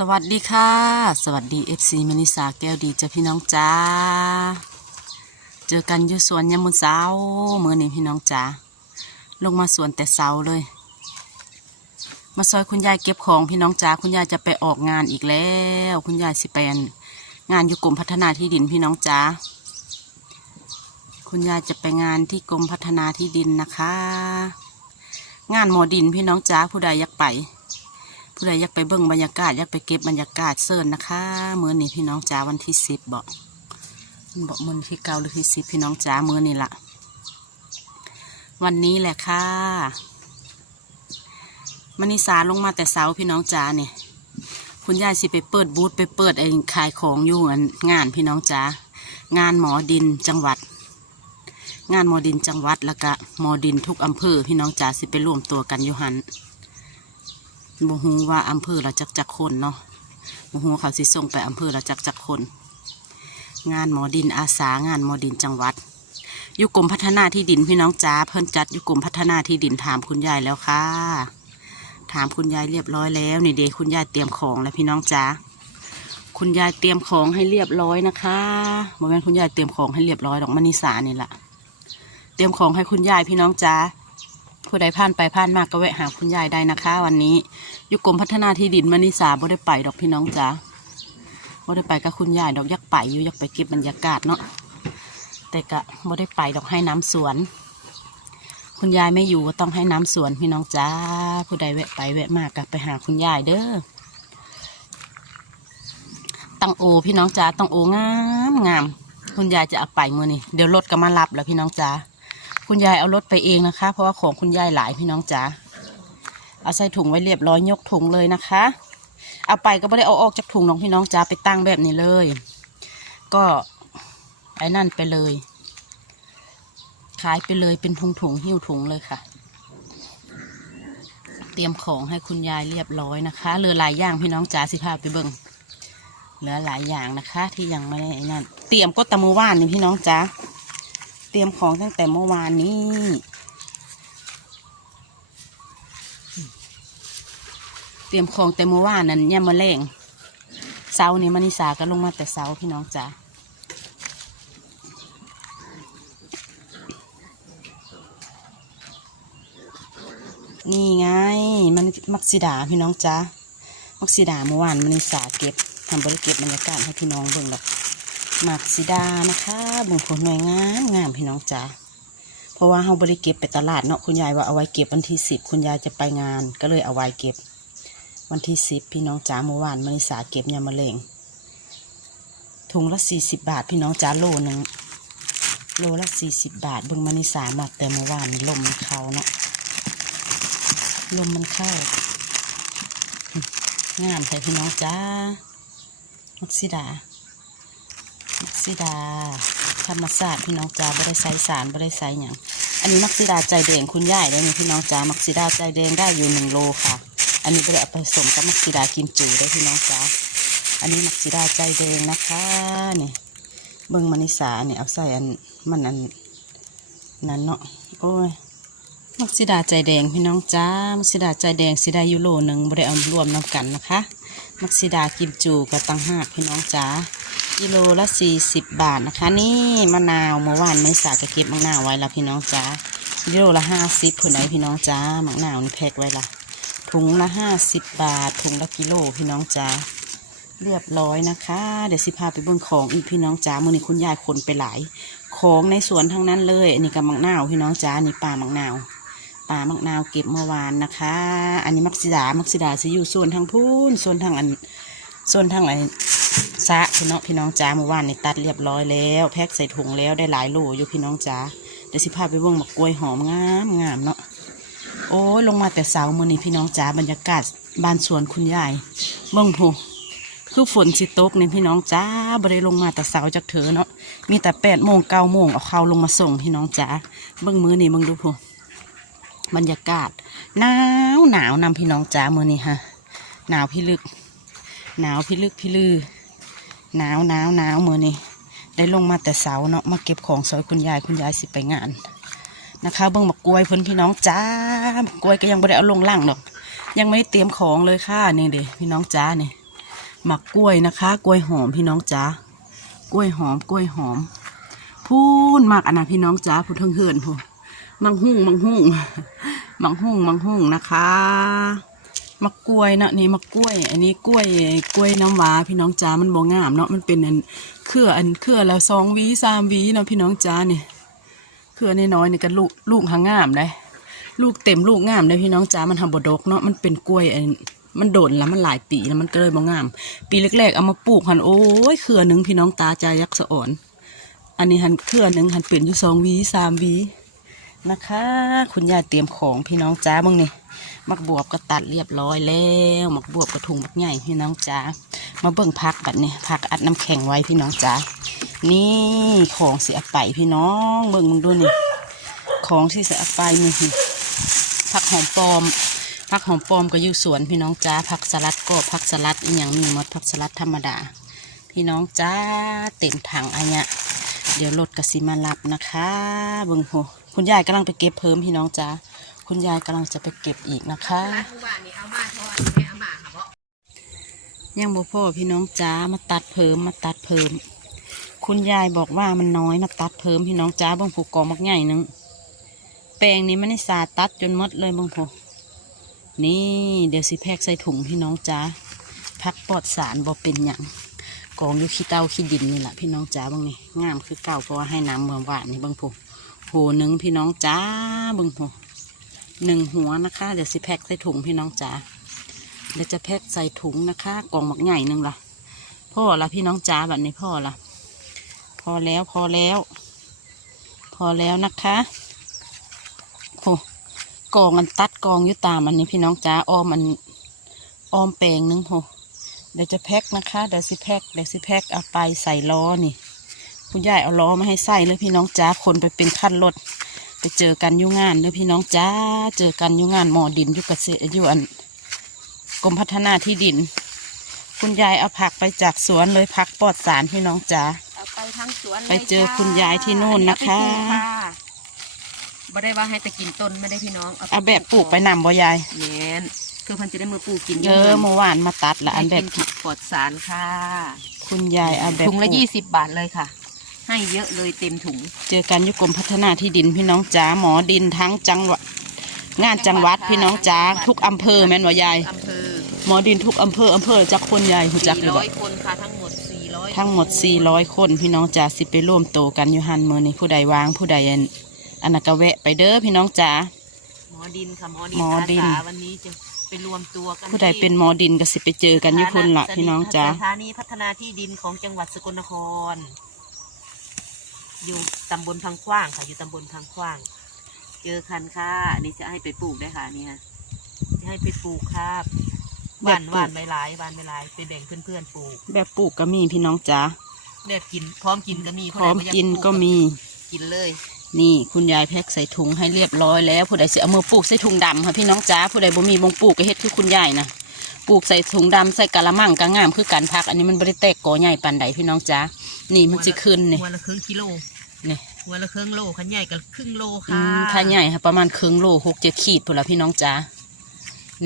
สวัสดีค่ะ สวัสดี FC มณิสาแก้วดีจ้ะพี่น้องจ้า เจอกันอยู่สวนยามมุนเสาเมื่อนี้พี่น้องจ้าลงมาสวนแต่เสาเลย มาซอยคุณยายเก็บของพี่น้องจ้าคุณยายจะไปออกงานอีกแล้ว คุณยายสิไปนงานอยู่กรมพัฒนาที่ดินพี่น้องจ้าคุณยายจะไปงานที่กรมพัฒนาที่ดินนะคะ งานหมอดินพี่น้องจ้าผู้ใดอยากไป ผู้ใดอยากไปเบิ่งบรรยากาศอยากไปเก็บบรรยากาศเซิร์นนะคะมื้อนี้พี่น้องจ๋าวันที่สิบบอกบอกมื้อที่เก้าหรือที่สิบพี่น้องจ๋ามื้อนี้ละวันนี้แหละค่ะมณิสาลงมาแต่เช้าพี่น้องจ๋าเนี่ยคุณยายสิไปเปิดบูธไปเปิดไอ้ขายของอยู่อันงานพี่น้องจ๋างานหมอดินจังหวัด งานหมอดินจังหวัดแล้วก็หมอดินทุกอำเภอพี่น้องจ๋าสิไปร่วมตัวกันอยู่หัน บ่ฮู้ว่าอำเภอเราจักจักคนเนาะบ่ฮู้เขาสิส่งไปอำเภอเราจักจักคน งานหมอดินอาสางานหมอดินจังหวัดยู่กรมพัฒนาที่ดินพี่น้องจ้าเพิ่นจัดยู่กรมพัฒนาที่ดินถามคุณยายแล้วค่ะ ถามคุณยายเรียบร้อยแล้วนี่เดคุณยายเตรียมของแล้วพี่น้องจ้าคุณยายเตรียมของให้เรียบร้อยนะคะโมเมนคุณยายเตรียมของให้เรียบร้อยดอกมณีสานี่แหละเตรียมของให้คุณยายพี่น้องจ้า ผู้ใดผ่านไปผ่านมากก็แวะหาคุณยายได้นะคะ วันนี้อยู่กรมพัฒนาที่ดินมณีสาบ่ได้ไปดอกพี่น้องจ๋าบ่ได้ไปกับคุณยายดอกอยักไปอยู่อยักไปเก็บบรรยากาศเนาะแต่ก็บ่ได้ไปดอกให้น้ำสวน คุณยายไม่อยู่ก็ต้องให้น้ำสวนพี่น้องจ้าผู้ใดแวะไปแวะมากก็ไปหาคุณยายเด้อตังโอพี่น้องจ้าตังโองามงามคุณยายจะเอาไปมือนี่เดี๋ยวรถก็มารับแล้วพี่น้องจ้า คุณยายเอารถไปเองนะคะ เพราะว่าของคุณยายหลายพี่น้องจ๋าเอาใส่ถุงไว้เรียบร้อยยกถุงเลยนะคะ เอาไปก็ไม่ได้เอาออกจากถุงน้องพี่น้องจ๋าไปตั้งแบบนี้เลย ก็ไอ้นั่นไปเลยขายไปเลยเป็นถุงถุงหิ้วถุงเลยค่ะ เตรียมของให้คุณยายเรียบร้อยนะคะเหลือหลายอย่างพี่น้องจ๋าสิพาพไปเบิ่งเหลือหลายอย่างนะคะ ที่ยังไม่ได้ไอ้นั่นเตรียมก็ตะมือว่านนี่พี่น้องจ๋า เตรียมของตั้งแต่เมื่อวานนี้เตรียมของแต่เมื่อวานนั้นย่ามาแรงเสาร์นี้มานิสาก็ลงมาแต่เสาพี่น้องจ๋านี่ไงมันมักซิดาพี่น้องจ๋ามักซิดาเมื่อวานมานิสาเก็บทำบริเก็บบรรยากาศให้พี่น้องเบิ่งดอก หมักสีดานะคะบุญผลหน่วยงามงามพี่น้องจ๋าเพราะว่าเฮาบริเก็บไปตลาดเนาะคุณยายว่าเอาไว้เก็บวันที่สิบคุณยายจะไปงาน ก็เลยเอาไว้เก็บ วันที่สิบพี่น้องจ๋าเมื่อวานมณิสาเก็บยามะเร็งถุงละสี่สิบบาท พี่น้องจ๋าโลหนึ่งโลละสี่สิบบาทเบิ่งมณิสามาแต่เมื่อวานลมมันเข้าเนาะลมมันเข้างามใส่พี่น้องจ๋ามักสีดา มักซิดา ธรรมศาสตร์พี่น้องจ๋าไม่ได้ใส่สารไม่ได้ใส่หยังอันนี้มักซิดาใจแดงคุณย่ายได้ไหมพี่น้องจ๋ามักซิดาใจแดงได้อยู่หนึ่งโลค่ะ อันนี้ไม่ได้เอาไปผสมกับมักซิดากิมจูได้พี่น้องจ๋าอันนี้มักซิดาใจแดงนะคะนี่เบิ้งมานิสาเนี่ยเอาใส่อันมันอันนั้นเนาะโอ้ยมักซิดาใจแดงพี่น้องจ๋ามักซิดาใจแดงซิดายูโรหนึ่งไม่ได้เอารวมน้ำกันนะคะ มักซิดากิมจูกับตังหากพี่น้องจ๋า กิโลละสี่สิบบาทนะคะ นี่มะนาวเมื่อวานไม่สากะเก็บมะนาวไว้ละพี่น้องจ้ากิโลละห้าสิบคนไหนพี่น้องจ้ามะนาวนี่แพ็คไว้ละถุงละห้าสิบบาท ถุงละกิโลพี่น้องจ้าเรียบร้อยนะคะ เดี๋ยวสิพาไปเบิ่งของอีกพี่น้องจ้ามื่อนี้คุณยายขนไปหลาย ของในสวนทั้งนั้นเลยอันนี้กับมะนาวพี่น้องจ้านี่ปลามะนาวปลามะนาวเก็บเมื่อวานนะคะ อันนี้มักซิดามักซิดาจะอยู่ส่วนทางพูนส่วนทางอันส่วนทางไหน ซะพี่น้องพี่น้องจ้าเมื่อวานนี่ตัดเรียบร้อยแล้วแพ็คใส่ถุงแล้วได้หลายโลอยู่พี่น้องจ้าเดี๋ยวสิพาไปเบิ่งบักล้วยหอมงามงามเนาะโอ้ยลงมาแต่เสาเมื่อนี้พี่น้องจ้าบรรยากาศบ้านสวนคุณยายเบิ่งพูคือฝนสิตกนี่พี่น้องจ้าบ่ได้ลงมาแต่เสาจากเถอเนาะมีแต่แปดโมงเก้าโมงเอาเขาลงมาส่งพี่น้องจ้าเบิ่งมือนี่เบิ่งดูพูบรรยากาศหนาวหนาวนำพี่น้องจ้ามื่อนี้ฮะหนาวพี่ลึกหนาวพี่ลึกพี่ลือ หนาวหนาวหนาวมือนี่ได้ลงมาแต่เสาเนาะมาเก็บของซอยคุณยายคุณยายสิไปงานนะคะ เบิ่งบักล้วยเพิ่นพี่น้องจ้าบักล้วยก็ยังไม่ได้เอาลงล่างดอก ยังไม่ได้เตรียมของเลยค่ะนี่เด้พี่น้องจ้าเนี่หมักกล้วยนะคะ กล้วยหอมพี่น้องจ๋ากล้วยหอมกล้วยหอม พูนมากอันนะพี่น้องจ๋าพูดทั้งเฮือนพูมังหุ่งมังหุ่งมังหุ่งมังหุ่งนะคะ มะกล้วยเนาะนี่มะกล้วย อันนี้กล้วยกล้วยน้ำว้าพี่น้องจ๋ามันบ่งามเนาะมันเป็นอันเครืออันเครือและสองวีสามวีเนาะพี่น้องจ๋าเนี่ยเครือน้อยๆนี่ก็ลูกลูกหางงามเลยลูกเต็มลูกงามเลยพี่น้องจ๋ามันทำบดกเนาะมันเป็นกล้วยอันมันโดนแล้วมันหลายปีแล้วมันก็เลยบ่งาม ปีแรกๆเอามาปลูกหันโอ้ยเครือหนึ่งพี่น้องตาใจยักษ์สะอ่อนอันนี้หันเครือหนึ่งหันเป็นอยู่สองวีสามวีนะคะ คุณยายเตรียมของพี่น้องจ้าบ้างนี่ มักบวบก็ตัดเรียบร้อยแล้วมักบวบกระถุงมักใหญ่พี่น้องจ้ามาเบิ่งพักบัดนี้พักอัดน้ำแข็งไว้พี่น้องจ้านี่ของเสียไปพี่น้องเบิ่งมึงดูนี่ของที่เสียไปนี่ผักหอมปลอมผักหอมปลอมก็อยู่สวนพี่น้องจ้าผักสลัดก็ผักสลัดอีกอย่างมีหมดผักสลัดธรรมดา พี่น้องจ้าเต็มถังอันเนี้ยเดี๋ยวรถกสิมารับนะคะเบิ่งโหคุณยายกำลังไปเก็บเพิ่มพี่น้องจ้า คุณยายกำลังจะไปเก็บอีกนะคะวันนี้เอามาทอดไม่เอามาค่ะเพราะยังบ่พ่อพี่น้องจ้ามาตัดเพิ่มมาตัดเพิ่ม คุณยายบอกว่ามันน้อยมาตัดเพิ่มพี่น้องจ้าบิ่งผูกกองมักใหญ่นึงแปลงนี้มันได้สาตัดจนหมดเลยบิ่งผูนี่เดี๋ยวสิแพ็กใส่ถุงพี่น้องจ้าพักปลอดสารบ่เป็นหยังกองอยู่ขี้เต้าขี้ดินนี่แหละพี่น้องจ้าบิ่งนี่งามคือเก่าเพราะว่าให้น้ำเมื่อวานนี่บิ่งผูโหหนึ่งพี่น้องจ้าบิ่งผู หนึ่งหัวนะคะ เดี๋ยวสิแพ็กใส่ถุงพี่น้องจ้าเดี๋ยวจะแพ็กใส่ถุงนะคะกล่องหมักใหญ่หนึ่งละพ่อละพี่น้องจ้าแบบนี้พ่อละพอแล้วพอแล้ว พอแล้วนะคะโอ้กองมันตัดกองอยู่ตามอันนี้พี่น้องจ้าอ้อมมันอ้อมแปลงหนึงโหเดี๋ยวจะแพ็กนะคะเดี๋ยวสิแพ็กเดี๋ยวสิแพ็กเอาไปใส่ล้อนี่คุณยายเอาล้อมาให้ใส่เลยพี่น้องจ้าคนไปเป็นขั้นรถ เจอกันอยุ่งานเลยพี่น้องจ้า เจอกันอยุ่งานหมอดินอยุกเกษตรอยู่อันกรมพัฒนาที่ดิน คุณยายเอาผักไปจากสวนเลยผักปลอดสารพี่น้องจ๋าเอาไปทั้งสวนลยไปเจอคุณยายที่โน่นนะคะ เอาไปปลูกบ่ได้ว่าให้แต่กินต้นไม่ได้พี่น้องเอาแบบปลูกไปนำบ่ยายแม่นคือเพันจะได้มือปลูกกินเออเมื่อวานมาตัดละอันแบบให้กิผักปลอดสารค่ะคุณยายเอาแบบถุงละปลูก ยี่สิบบาทเลยค่ะ ให้เยอะเลยเต็มถุง เจอกันอยุกรมพัฒนาที่ดินพี่น้องจ๋าหมอดินทั้งจังหวัดงานจังหวัดพี่น้องจ๋าทุกอำเภอแม่นว่ายายอำเภอหมอดินทุกอำเภออำเภอจักคนยายหูจักสี่เลยร้บ่อยคนค่ะทั้งหมดสี่ร้อยทั้งหมด400คนพี่น้องจ๋าสิไปร่วมโตกันอยู่หันมือนี่ผู้ใดวางผู้ใดอันอันนั้นก็แวะไปเด้อพี่น้องจ๋าหมอดินค่ะหมอดินหมอดินอาสาวันนี้จะไปรวมตัวกันผู้ใดเป็นหมอดินก็สิไปเจอกันอยู่คนละพี่น้องจ๋าสถานีพัฒนาที่ดินของจังหวัดสกลนคร อยู่ตำบลพังขว้างค่ะ อยู่ตำบลพังขว้าง เจอคันค่ะอันนี้จะให้ไปปลูกได้ค่ะอันนี่ฮะจะให้ไปปลูกครับหวานหวานไม่หลายหวานไม่หลายไปแบ่งเพื่อนๆปลูก แบบปลูกก็มีพี่น้องจ๋าแบบกินพร้อมกินก็มีพร้อมกินก็มีกินเลย นี่คุณยายแพ็คใส่ถุงให้เรียบร้อยแล้วผู้ใดสิเอามือปลูกใส่ถุงดำค่ะพี่น้องจ๋าผู้ใดบ่มีบงปลูกก็เฮ็ดคือคุณยายนะปลูกใส่ถุงดำใส่กะละมังก็งามคือกันพัก อันนี้มันบ่ได้แตกกอใหญ่ปานใดพี่น้องจ๋า นี่มันสิขึ้นนี่วันละครึ่งกิโลนี่วันละครึ่งโลขันใหญ่กับครึ่งโลอืค่ะมถ้าใหญ่ค่ะประมาณครึ่งโลหกเจ็ดขีดพุ่นละพี่น้องจ๋า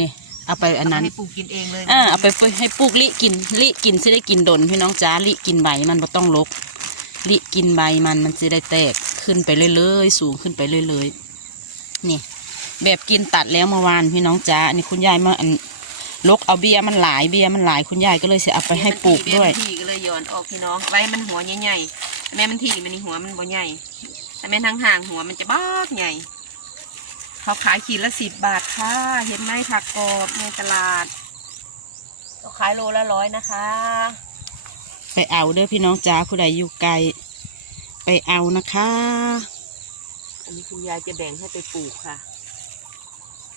นี่เอาไปอันนั้น ให้ปลูกกินเองเลยอ่าเอาไปให้ปลูกลิกินลิกินสิได้กินดนพี่น้องจ๋าลิกินใบมันบ่ต้องลกลิกินใบมันมันจะได้แตกขึ้นไปเรื่อยๆสูงขึ้นไปเรื่อยๆนี่ แบบกินตัดแล้วเมื่อวานพี่น้องจ๋าอันนี้คุณยายมาอัน ลกเอาเบียร์มันหลายเบียร์มันหลายคุณยายก็เลยเสียเอาไปให้ปลูกด้วยแม่มันทีก็เลยโยนออกพี่น้องไว้มันหัวใหญ่ๆแม่มันทีมันนี่หัวมันบ่ใหญ่แต่แม่ทางห่างหัวมันจะบ้ากใหญ่เขาขายขีดละสิบบาทค่ะ เห็นไหมผักกรอบในตลาดเขาขายโลละร้อยนะคะ ไปเอาเด้อพี่น้องจ๋าผู้ใดอยู่ไกลไปเอานะคะ อันนี้คุณยายจะแบ่งให้ไปปลูกค่ะ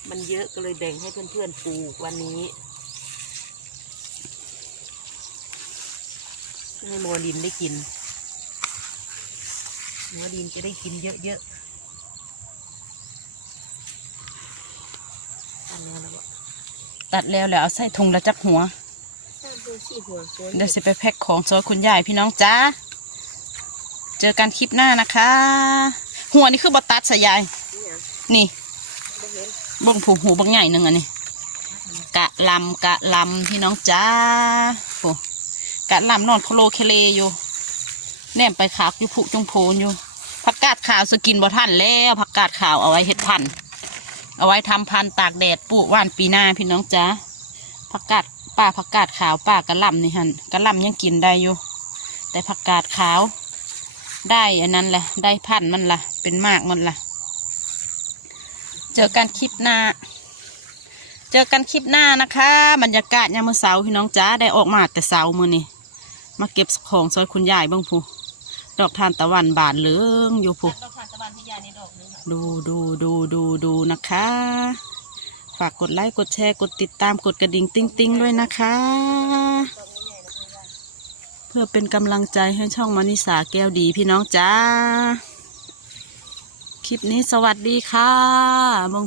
มันเยอะก็เลยแบ่งให้เพื่อนๆปลูกวันนี้ให้หมอดินได้กินหมอดินจะได้กินเยอะๆอันนี้แล้วก็ตัดแล้วแล้วเอาใส่ถุงแล้วจักหัวสร้างดูสิหัวสวยเดี๋ยวสิไปแพ็คของซอยคุณยายพี่น้องจ้า เจอกันคลิปหน้านะคะ หัวนี่คือบตัดสยายเนี่ยนี่ไม่เห็นเบ่งผูกหูบางใหญ่หนึ่งอันนี้กะลำกะลำพี่น้องจ้าโอ้กะลำนอนโคโลเคเลอยู่แนมไปขาวอยู่ผุจงโพนอยู่ผักกาดขาวสกินบ่ท่านแล้วผักกาดขาวเอาไว้เห็ดพันเอาไว้ทำพันตากแดดปลูกว่านปีหน้าพี่น้องจ้าผักกาดป้าผักกาดขาวป้ากะลำนี่ฮันกะลำยังกินได้อยู่ แต่ผักกาดขาว ได้อันนั้นแหละได้พันมันละเป็นมากมันล่ะ เจอกันคลิปหน้า เจอกันคลิปหน้านะคะ บรรยากาศยามมื้อเสาร์พี่น้องจ้าได้ออกมาแต่เสาร์มื้อนี้มาเก็บของซอยคุณยายเบ้างพูดอกทานตะวันบานเหลืองอยู่พูดอกทานตะวันที่ยานี่ดอกนึงค่ะดูดูดูดูดูนะคะ ฝากกดไลค์กดแชร์กดติดตามกดกระดิ่งติ้งติ้งด้วยนะคะ เพื่อเป็นกำลังใจให้ช่องมานิสาแก้วดีพี่น้องจ้า คลิปนี้สวัสดีค่ะมึง